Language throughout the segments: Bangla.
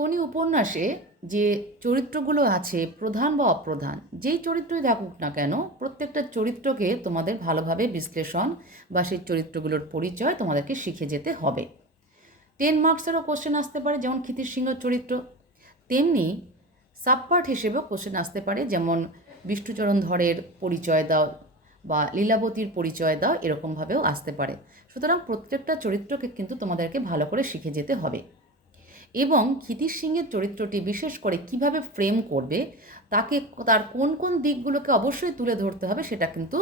কোনি উপন্যাসে যে চরিত্রগুলো আছে, প্রধান বা অপ্রধান, যেই চরিত্রই থাকুক না কেন, প্রত্যেকটা চরিত্রকে তোমাদের ভালোভাবে বিশ্লেষণ বা সেই চরিত্রগুলোর পরিচয় তোমাদেরকে শিখে যেতে হবে। টেন মার্কসেরও কোশ্চেন আসতে পারে, যেমন ক্ষিতির সিংহ চরিত্র। তেমনি সাবপার্ট হিসেবেও কোশ্চেন আসতে পারে, যেমন বিষ্ণুচরণ ধরের পরিচয় দাও বা লীলাবতীর পরিচয় দাও, এরকমভাবেও আসতে পারে। সুতরাং প্রত্যেকটা চরিত্রকে কিন্তু তোমাদেরকে ভালো করে শিখে যেতে হবে। এবং ক্ষিতির সিংহের চরিত্রটি বিশেষ করে কীভাবে ফ্রেম করবে, তাকে তার কোন কোন দিকগুলোকে অবশ্যই তুলে ধরতে হবে সেটা কিন্তু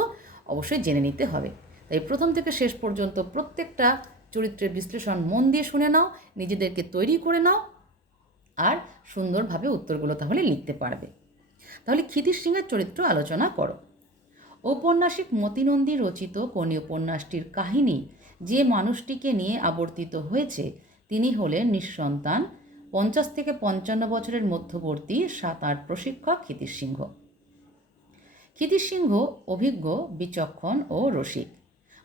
অবশ্যই জেনে নিতে হবে। তাই প্রথম থেকে শেষ পর্যন্ত প্রত্যেকটা চরিত্রের বিশ্লেষণ মন দিয়ে শুনে নাও, নিজেদেরকে তৈরি করে নাও আর সুন্দরভাবে উত্তরগুলো তাহলে লিখতে পারবে। তাহলে ক্ষিতির সিংহের চরিত্র আলোচনা করো। ঔপন্যাসিক মতিনন্দী রচিত কোনি উপন্যাসটির কাহিনী যে মানুষটিকে নিয়ে আবর্তিত হয়েছে তিনি হলেন নিঃসন্তান। পঞ্চাশ থেকে পঞ্চান্ন বছরের মধ্যবর্তী সাঁতার প্রশিক্ষক ক্ষিতির সিংহ ক্ষিতির সিংহ অভিজ্ঞ, বিচক্ষণ ও রসিক।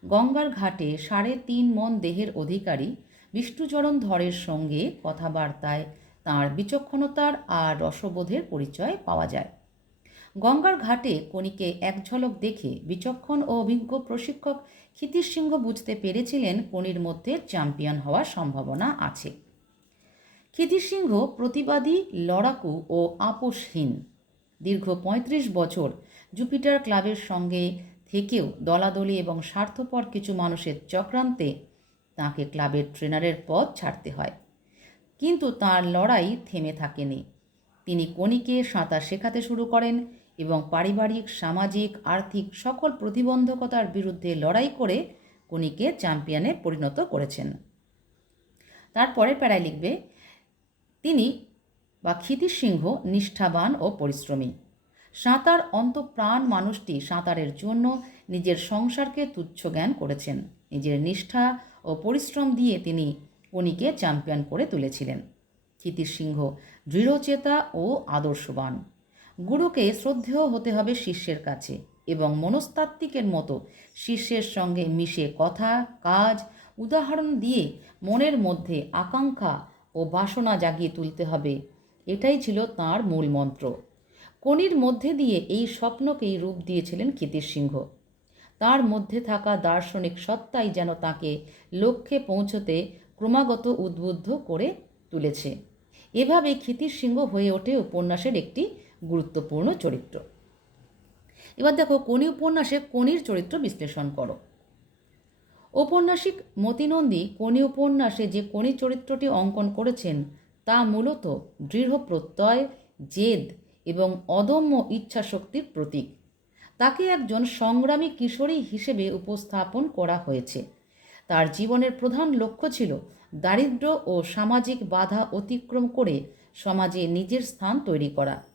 গঙ্গার ঘাটে সাড়ে তিন মন দেহের অধিকারী বিষ্ণুচরণ ধরের সঙ্গে কথাবার্তায় তাঁর বিচক্ষণতার আর রসবোধের পরিচয় পাওয়া যায়। গঙ্গার ঘাটে কণিকে এক ঝলক দেখে বিচক্ষণ ও অভিজ্ঞ প্রশিক্ষক ক্ষিতির সিংহ বুঝতে পেরেছিলেন কণির মধ্যে চ্যাম্পিয়ন হওয়ার সম্ভাবনা আছে। ক্ষিতির সিংহ প্রতিবাদী, লড়াকু ও আপোষহীন। দীর্ঘ ৩৫ বছর জুপিটার ক্লাবের সঙ্গে থেকেও দলাদলি এবং স্বার্থপর কিছু মানুষের চক্রান্তে তাকে ক্লাবের ট্রেনারের পদ ছাড়তে হয়। কিন্তু তার লড়াই থেমে থাকেনি। তিনি কণিকে সাঁতার শেখাতে শুরু করেন এবং পারিবারিক, সামাজিক, আর্থিক সকল প্রতিবন্ধকতার বিরুদ্ধে লড়াই করে কণিকে চ্যাম্পিয়নে পরিণত করেছেন। তারপরে প্যারায় লিখবে, তিনি বা ক্ষিতির সিংহ নিষ্ঠাবান ও পরিশ্রমী। সাঁতার অন্তপ্রাণ মানুষটি সাঁতারের জন্য নিজের সংসারকে তুচ্ছ জ্ঞান করেছেন। নিজের নিষ্ঠা ও পরিশ্রম দিয়ে তিনি কণিকে চ্যাম্পিয়ন করে তুলেছিলেন। ক্ষিতির সিংহ দৃঢ়চেতা ও আদর্শবান। গুরুকে শ্রদ্ধেয় হতে হবে শিষ্যের কাছে এবং মনস্তাত্ত্বিকের মতো শিষ্যের সঙ্গে মিশে কথা, কাজ, উদাহরণ দিয়ে মনের মধ্যে আকাঙ্ক্ষা ও বাসনা জাগিয়ে তুলতে হবে। এটাই ছিল তার মূল মন্ত্র। কনির মধ্যে দিয়ে এই স্বপ্নকেই রূপ দিয়েছিলেন ক্ষিতির সিংহ। তার মধ্যে থাকা দার্শনিক সত্তাই যেন তাকে লক্ষ্যে পৌঁছতে ক্রমাগত উদ্বুদ্ধ করে তুলেছে। এভাবে ক্ষিতির সিংহ হয়ে ওঠে উপন্যাসের একটি গুরুত্বপূর্ণ চরিত্র। এবার দেখো কোনি উপন্যাসে কোনির চরিত্র বিশ্লেষণ করো। ঔপন্যাসিক মতিনন্দী কোনি উপন্যাসে যে কোনি চরিত্রটি অঙ্কন করেছেন, তা মূলত দৃঢ় প্রত্যয় জেদ এবং অদম্য ইচ্ছাশক্তির প্রতীক। তাকে একজন সংগ্রামী কিশোরী হিসেবে উপস্থাপন করা হয়েছে। তার জীবনের প্রধান লক্ষ্য ছিল দারিদ্র্য ও সামাজিক বাধা অতিক্রম করে সমাজে নিজের স্থান তৈরি করা।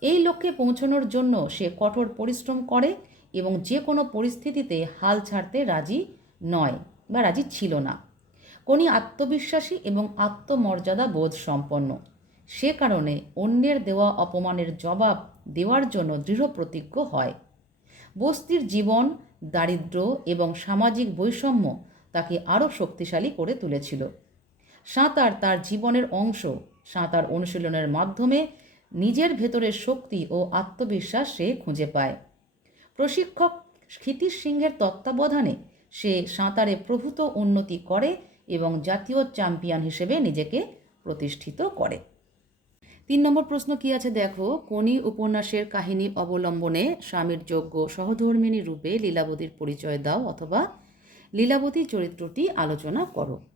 এই লক্ষ্যে পৌঁছানোর জন্য সে কঠোর পরিশ্রম করে এবং যে কোনো পরিস্থিতিতে হাল ছাড়তে রাজি নয় বা রাজি ছিল না। কোনি আত্মবিশ্বাসী এবং আত্মমর্যাদা বোধ সম্পন্ন। সে কারণে অন্যের দেওয়া অপমানের জবাব দেওয়ার জন্য দৃঢ় প্রতিজ্ঞ হয়। বস্তির জীবন, দারিদ্র এবং সামাজিক বৈষম্য তাকে আরও শক্তিশালী করে তুলেছিল। সাঁতার তার জীবনের অংশ, সাঁতার অনুশীলনের মাধ্যমে নিজের ভেতরের শক্তি ও আত্মবিশ্বাস সে খুঁজে পায়। প্রশিক্ষক ক্ষিতির সিংহের তত্ত্বাবধানে সে সাঁতারে প্রভূত উন্নতি করে এবং জাতীয় চ্যাম্পিয়ন হিসেবে নিজেকে প্রতিষ্ঠিত করে। তিন নম্বর প্রশ্ন কি আছে দেখো? কোনি উপন্যাসের কাহিনী অবলম্বনে স্বামীর যোগ্য সহধর্মিনী রূপে লীলাবতীর পরিচয় দাও অথবা লীলাবতী চরিত্রটি আলোচনা করো।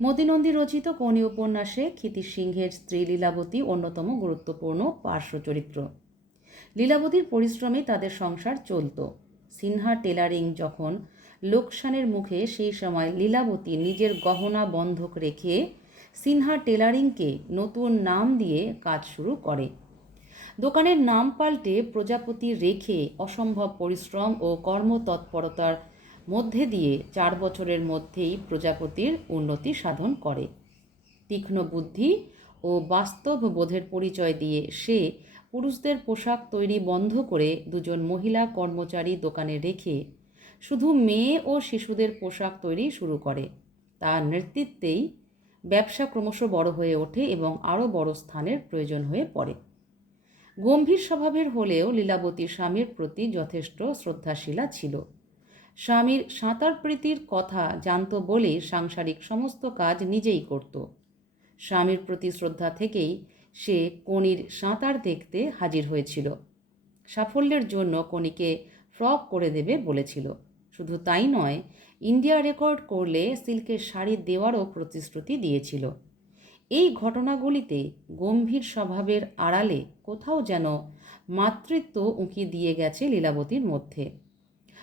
মতিনন্দী রচিত কোনি উপন্যাসে ক্ষিতির সিংহের স্ত্রী লীলাবতী অন্যতম গুরুত্বপূর্ণ পার্শ্ব চরিত্র। লীলাবতীর পরিশ্রমে তাদের সংসার চলত। সিনহা টেলারিং যখন লোকসানের মুখে, সেই সময় লীলাবতী নিজের গহনা বন্ধক রেখে সিনহা টেলারিংকে নতুন নাম দিয়ে কাজ শুরু করে। দোকানের নাম পাল্টে প্রজাপতি রেখে অসম্ভব পরিশ্রম ও কর্মতৎপরতার মধ্যে দিয়ে চার বছরের মধ্যেই প্রজাপতির উন্নতি সাধন করে। তীক্ষ্ণ বুদ্ধি ও বাস্তব বোধের পরিচয় দিয়ে সে পুরুষদের পোশাক তৈরি বন্ধ করে দুজন মহিলা কর্মচারী দোকানে রেখে শুধু মেয়ে ও শিশুদের পোশাক তৈরি শুরু করে। তার নেতৃত্বেই ব্যবসা ক্রমশ বড় হয়ে ওঠে এবং আরও বড় স্থানের প্রয়োজন হয়ে পড়ে। গম্ভীর স্বভাবের হলেও লীলাবতী স্বামীর প্রতি যথেষ্ট শ্রদ্ধাশীলা ছিল। স্বামীর সাঁতার প্রীতির কথা জানত বলেই সাংসারিক সমস্ত কাজ নিজেই করত। স্বামীর প্রতি শ্রদ্ধা থেকেই সে কনির সাঁতার দেখতে হাজির হয়েছিল। সাফল্যের জন্য কনিকে ফ্রক করে দেবে বলেছিল। শুধু তাই নয়, ইন্ডিয়া রেকর্ড করলে সিল্কের শাড়ি দেওয়ারও প্রতিশ্রুতি দিয়েছিল। এই ঘটনাগুলিতে গম্ভীর স্বভাবের আড়ালে কোথাও যেন মাতৃত্ব উঁকি দিয়ে গেছে লীলাবতীর মধ্যে।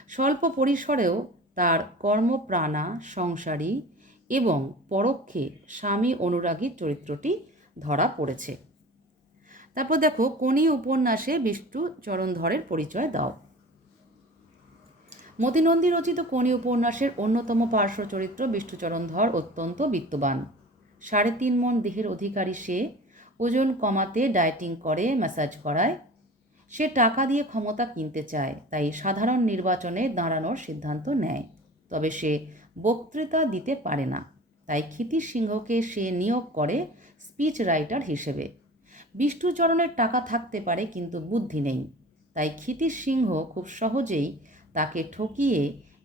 স্বল্প পরিসরেও তার কর্মপ্রাণা, সংসারী এবং পরোক্ষে স্বামী অনুরাগী চরিত্রটি ধরা পড়েছে। তারপর দেখো কোনি উপন্যাসে বিষ্ণু চরণধরের পরিচয় দাও। মতিনন্দী রচিত কোনি উপন্যাসের অন্যতম পার্শ্ব চরিত্র বিষ্ণুচরণ ধর অত্যন্ত বিত্তবান। সাড়ে তিন মন দেহের অধিকারী সে, ওজন কমাতে ডায়েটিং করে, ম্যাসাজ করায় সে টাকা দিয়ে ক্ষমতা কিনতে চায়, তাই সাধারণ নির্বাচনে দাঁড়ানোর সিদ্ধান্ত নেয়। তবে সে বক্তৃতা দিতে পারে না, তাই ক্ষিতিশ সিংহকে সে নিয়োগ করে স্পিচ রাইটার হিসেবে। বিষ্ণুচরণের টাকা থাকতে পারে কিন্তু বুদ্ধি নেই, তাই ক্ষিতিশ সিংহ খুব সহজেই তাকে ঠকিয়ে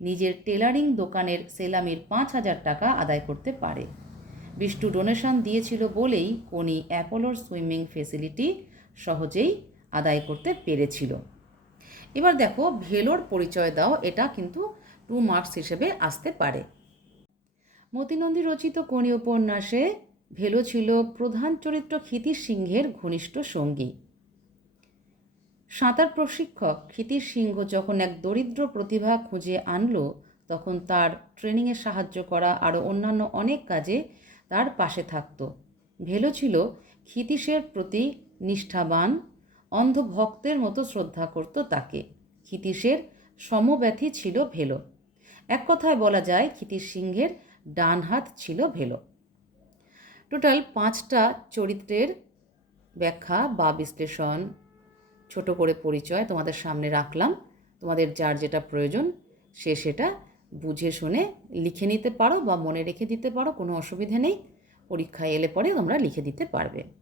নিজের টেলারিং দোকানের সেলামির পাঁচ হাজার টাকা আদায় করতে পারে। বিষ্ণু ডোনেশন দিয়েছিল বলেই কোনি অ্যাপোলোর সুইমিং ফেসিলিটি সহজেই আদায় করতে পেরেছিল। এবার দেখো, ভেলোর পরিচয় দাও, এটা কিন্তু টু মার্কস হিসেবে আসতে পারে। মতিনন্দী রচিত কোনি উপন্যাসে ভেলো ছিল প্রধান চরিত্র ক্ষিতিশ সিংহের ঘনিষ্ঠ সঙ্গী। সাঁতার প্রশিক্ষক ক্ষিতিশ সিংহ যখন এক দরিদ্র প্রতিভা খুঁজে আনলো, তখন তার ট্রেনিংয়ে সাহায্য করা আরও অন্যান্য অনেক কাজে তার পাশে থাকতো। ভেলো ছিল ক্ষিতীশের প্রতি নিষ্ঠাবান অন্ধভক্তের মতো শ্রদ্ধা করত তাকে। ক্ষিতীশের সমব্যথী ছিল ভেলো। এক কথায় বলা যায়, ক্ষিতীশ সিংহের ডান হাত ছিল ভেলো। টোটাল পাঁচটা চরিত্রের ব্যাখ্যা বা বিশ্লেষণ। ছোট করে পরিচয় তোমাদের সামনে রাখলাম। তোমাদের যার যেটা প্রয়োজন, সে সেটা বুঝে শুনে লিখে নিতে পারো বা মনে রেখে দিতে পারো, কোনো অসুবিধে নেই। পরীক্ষায় এলে পরে তোমরা লিখে দিতে পারবে।